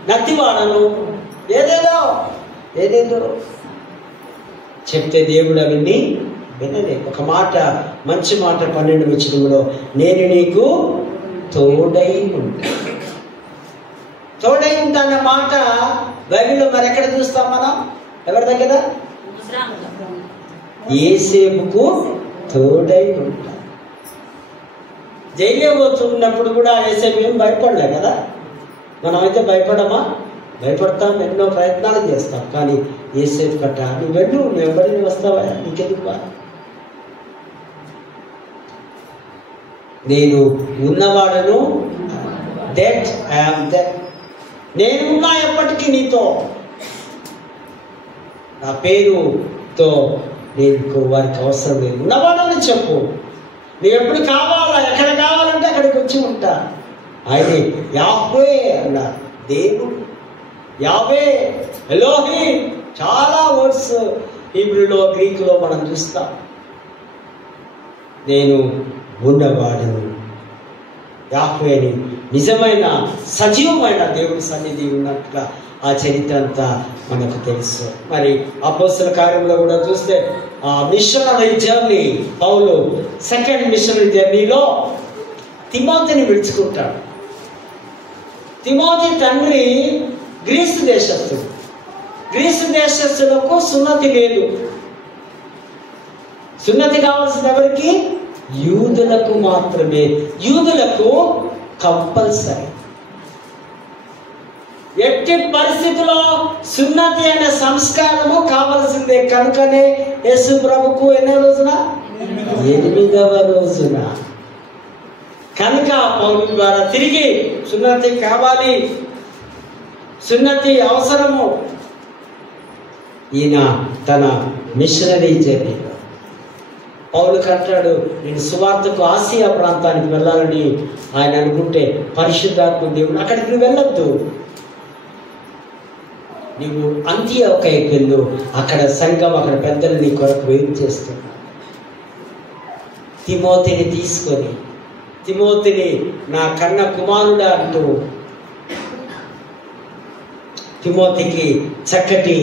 నత్తివాడను, ఏదేదో చెప్తే దేవుడు అవన్నీ వినలే. ఒక మాట, మంచి మాట 12వ వచనంలో, నేను నీకు తోడై ఉంటాన్న మాట బైబిల్లో మరెక్కడ చూస్తాం మనం? ఎవరి దగ్గర? యేసేపుకు తోడై ఉంటా. జైల్లో పోతున్నప్పుడు కూడా యేసేపు ఏం భయపడలే కదా. మనమైతే భయపడమా? భయపడతాం, ఎన్నో ప్రయత్నాలు చేస్తాం. కానీ యేసేపు కట్ట, నువ్వు వెళ్ళు, నువ్వు ఎవరిని వస్తావా, నీకెందుకు? నేను ఉన్నవాడను, దట్ ఐఎమ్ దట్, నేను ఉన్నా ఎప్పటికీ నీతో, నా పేరుతో నీకు వారికి అవసరం లేదు, ఉన్నవాడని చెప్పు. నువ్వు ఎప్పుడు కావాలా, ఎక్కడ కావాలంటే అక్కడికి వచ్చి ఉంటా. ఆయన యాహ్వే అన్నారు, దేవుడు. యాహ్వే, ఎలోహీ, చాలా వర్డ్స్ హీబ్రూలో, గ్రీకులో మనం చూస్తాం. నేను ఉన్నవాడను, యాహ్వేని, నిజమైన సజీవమైన దేవుడి సన్నిధి ఉన్నట్టుగా ఆ చరిత్ర అంతా మనకు తెలుసు. మరి అపోస్తల కార్యంలో కూడా చూస్తే ఆ మిషనరీ జర్నీ, పౌలు సెకండ్ మిషనరీ జర్నీలో తిమోతిని విడుచుకుంటాడు. తిమోతి తండ్రి గ్రీసు దేశస్థుడు. గ్రీసు దేశస్థులకు సున్నతి లేదు. సున్నతి కావాల్సిన ఎవరికి? యూదులకు మాత్రమే. యూదులకు కంపల్సరీ. ఎట్టి పరిస్థితిలో సున్నతి అనే సంస్కారము కావలసిందే. కనుకనే యేసు ప్రభుకు ఎన్నో రోజున? 8వ రోజున. కనుక పౌలు ద్వారా తిరిగి సున్నతి కావాలి, సున్నతి అవసరము. ఈయన తన మిషనరీ జర్నీలో పౌలు కంటాడు, నేను సువార్తకు ఆసియా ప్రాంతానికి వెళ్ళాలని ఆయన అనుకుంటే పరిశుద్ధాత్మ దేవుడు, అక్కడికి నువ్వు వెళ్ళొద్దు, నువ్వు అంతియోకయకు వెళ్ళు, అక్కడ సంఘం, అక్కడ పెద్దలు నీ కొరకు వెయిట్ చేస్తున్నా. తిమోతిని తీసుకొని, తిమోతిని నా కన్న కుమారుడా అంటూ తిమోతికి చక్కటి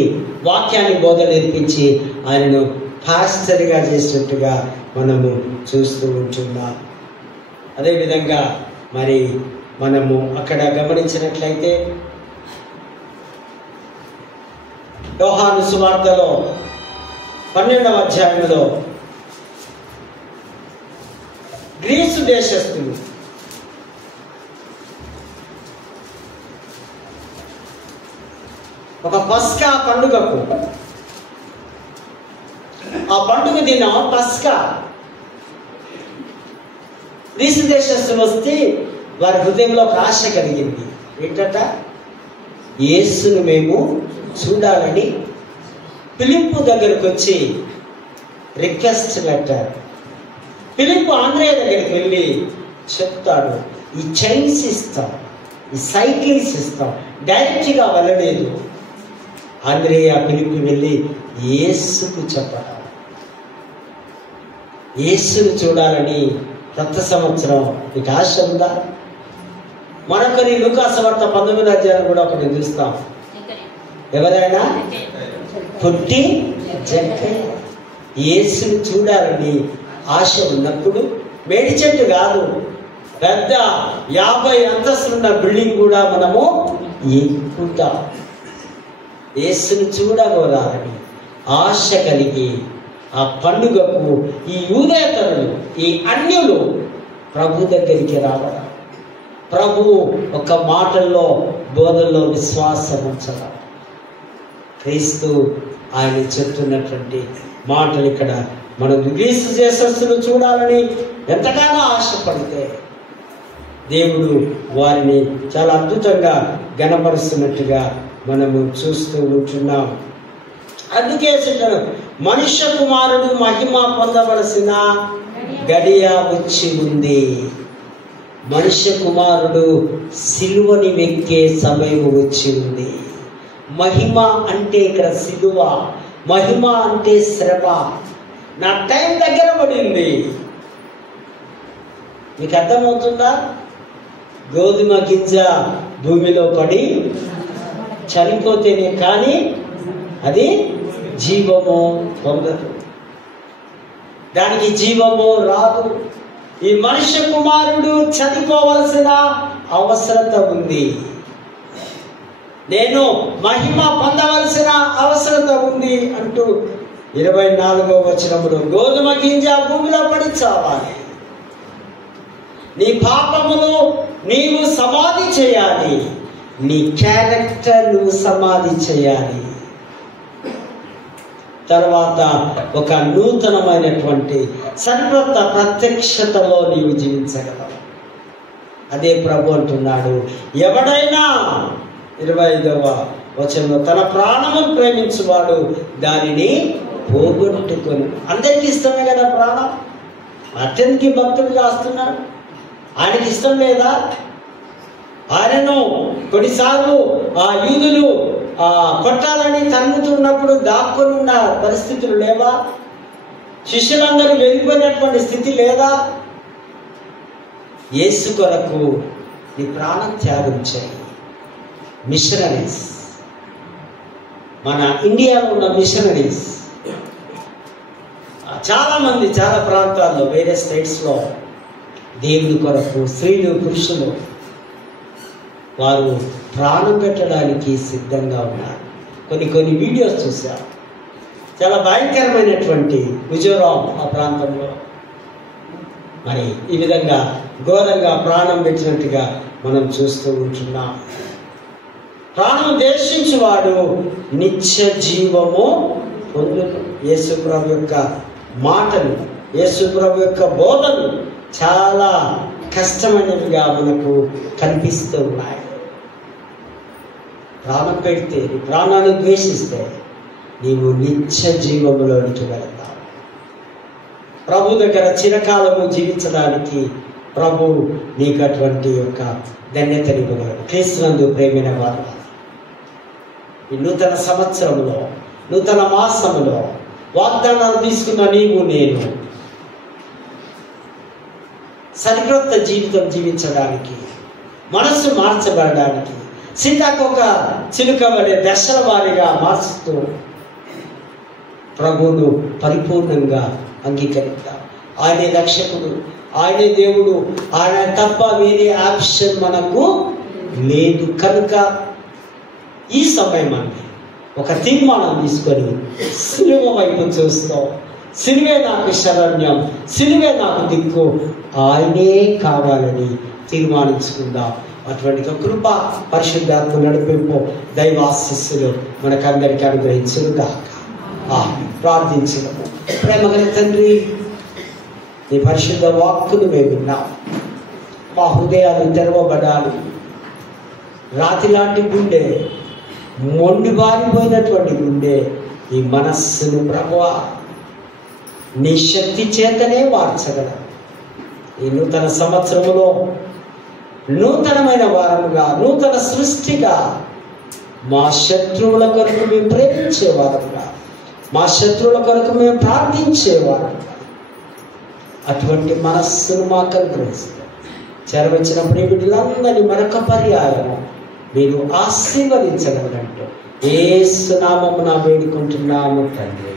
వాక్యాన్ని బోధ నేర్పించి ఆయనను పాస్టర్గా చేసినట్టుగా మనము చూస్తూ ఉంటున్నాం. అదేవిధంగా మరి మనము అక్కడ గమనించినట్లయితే యోహాను సువార్తలో 12వ అధ్యాయంలో గ్రీసు దేశస్థులు ఒక పస్కా పండుగకు, ఆ పండుగ దినం పస్కా, గ్రీసు దేశస్థులు వస్తే వారి హృదయంలో ఒక ఆశ కలిగింది. ఏంటట? యేసును మేము చూడాలని ఫిలిప్పు దగ్గరకు వచ్చి రిక్వెస్ట్ పెట్టారు. ఫిలిప్పు ఆంధ్రయ్య దగ్గరికి వెళ్ళి చెప్తాడు, ఈ చైన్స్ ఇస్తాం, ఈ సైకిల్స్ ఇస్తాం, డైరెక్ట్గా వెళ్ళలేదు. ఆంధ్రయ్య ఫిలిప్పు వెళ్ళి యేసుకు చెప్పాడు. యేసును చూడాలని కొత్త సంవత్సరం నీకు ఆశ ఉందా? మరొకరి లూకాసు వార్త 19వ అధ్యాయం కూడా ఒకటి చూస్తాం. ఎవరైనా పుట్టి జక్కయ్య యేసును చూడాలని ఆశ ఉన్నప్పుడు మేడి చెట్టు కాదు, పెద్ద 50 అంతస్తులున్న బిల్డింగ్ కూడా మనము ఎక్కుతాం. యేసును చూడగోరాలని ఆశ కలిగి ఆ పండుగకు ఈ యూదేతరులు, ఈ అన్యులు ప్రభు దగ్గరికి రావడం, ప్రభు ఒక మాటల్లో, బోధల్లో విశ్వాసం ఉంచడం, క్రీస్తు ఆయన చెప్తున్నటువంటి మాటలు ఇక్కడ మనం గ్రీసు దేశస్థులు చూడాలని ఎంతగానో ఆశపడితే దేవుడు వారిని చాలా అద్భుతంగా గణపరుస్తున్నట్టుగా మనము చూస్తూ ఉంటున్నాం. అందుకే మనుష్య కుమారుడు మహిమ పొందవలసిన గడియ వచ్చి ఉంది. మనుష్య కుమారుడు సిలువని వెక్కే సమయం వచ్చి ఉంది. మహిమ అంటే ఇక్కడ సిలువ, మహిమ అంటే శ్రమ. నా టైం దగ్గర పడింది. మీకు అర్థమవుతుందా? గోధుమ గింజ భూమిలో పడి చనిపోతేనే కానీ అది జీవము పొందదు, దానికి జీవము రాదు. ఈ మనుష్య కుమారుడు చనిపోవలసిన అవసరత ఉంది. నేను మహిమ పొందవలసిన అవసరత ఉంది అంటూ 24వ వచనములో గోధుమ గింజ భూమిలో పడి చావాలి. నీ పాపమును నీవు సమాధి చేయాలి, నీ క్యారెక్టర్ నువ్వు సమాధి చేయాలి. తర్వాత ఒక నూతనమైనటువంటి సరికొత్త ప్రత్యక్షతలో నీవు జీవించగలవు. అదే ప్రభు అంటున్నాడు, ఎవడైనా 25వ వచనంలో తన ప్రాణమును ప్రేమించువాడు దానిని పోగొట్టుకొని. అందరికీ ఇష్టమే కదా ప్రాణం. అతనికి భక్తుడు రాస్తున్నాడు, ఆయనకి ఇష్టం లేదా? ఆయనను కొన్నిసార్లు ఆ యూదులు కొట్టాలని తన్నుతున్నప్పుడు దాక్కుని ఉన్న పరిస్థితులు లేవా? శిష్యులందరూ వెళ్ళిపోయినటువంటి స్థితి లేదా? యేసు కొరకు నీ ప్రాణం త్యాగం చేయి. మిషనరీస్, మన ఇండియాలో ఉన్న మిషనరీస్ చాలామంది చాలా ప్రాంతాల్లో వేరే స్టేట్స్లో దేవుని కొరకు స్త్రీలు పురుషులు వారు ప్రాణం పెట్టడానికి సిద్ధంగా ఉన్నారు. కొన్ని వీడియోస్ చూశారు. చాలా భయంకరమైనటువంటి మిజోరాం ఆ ప్రాంతంలో మరి ఈ విధంగా ఘోరంగా ప్రాణం పెట్టినట్టుగా మనం చూస్తూ ఉంటున్నాం. ప్రాణం దేశించువాడు నిత్య జీవము పొందును. యేసుప్రభు యొక్క మాటలు, యేసుప్రభు యొక్క బోధలు చాలా కష్టమైనవిగా మనకు కనిపిస్తూ ఉన్నాయి. ప్రాణం పెడితే, నీ ప్రాణాన్ని ద్వేషిస్తే నీవు నిత్య జీవములోనికి వెళతావు. ప్రభు దగ్గర చిరకాలము జీవించడానికి ప్రభు నీకు అటువంటి యొక్క ధన్యతనివ్వగలడు. క్రీస్తునందు ప్రేమైన వారు, ఈ నూతన సంవత్సరంలో, నూతన మాసంలో వాగ్దానాలు తీసుకున్న నీవు నేను సరికొత్త జీవితం జీవించడానికి, మనస్సు మార్చబడడానికి, సీతాకొక చిలుక వలె దశల వారీగా మార్చుతూ ప్రభువును పరిపూర్ణంగా అంగీకరిద్దాం. ఆయనే రక్షకుడు, ఆయనే దేవుడు, ఆయన తప్ప వేరే ఆప్షన్ మనకు లేదు. కనుక ఈ సమయం అంటే ఒక తీర్మానం తీసుకొని సిలువ వైపు చూస్తాం. సిలువే నాకు శరణ్యం, సిలువే నాకు దిక్కు, ఆయనే కావాలని తీర్మానించుకుందాం. అటువంటి కృప, పరిశుద్ధాత్మ నడిపింపు, దైవాశీస్సులు మనకందరికీ అనుగ్రహించుగాక. ప్రార్థించడము. ప్రేమగల తండ్రి, నీ పరిశుద్ధ వాక్కును మేము విన్నాం. మా హృదయాలు తెరవబడాలి. రాతి లాంటి గుండె, మొండి బారిపోయినటువంటి గుండె, ఈ మనస్సును ప్రభువా నీ శక్తి చేతనే మార్చగలరు. ఈ నూతన సంవత్సరంలో నూతనమైన వారముగా, నూతన సృష్టిగా, మా శత్రువుల కొరకు మేము ప్రేమించేవారుగా, మా శత్రువుల కొరకు మేము ప్రార్థించేవారుగా, అటువంటి మనస్సును మాకు అనుగ్రహిస్తాం. చేరవచ్చిన ప్రేమికులందరినీ మరొక పర్యాయము మీరు ఆశీర్వదించగలరంటూ యేసు నామమున వేడుకుంటున్నాము తండ్రి.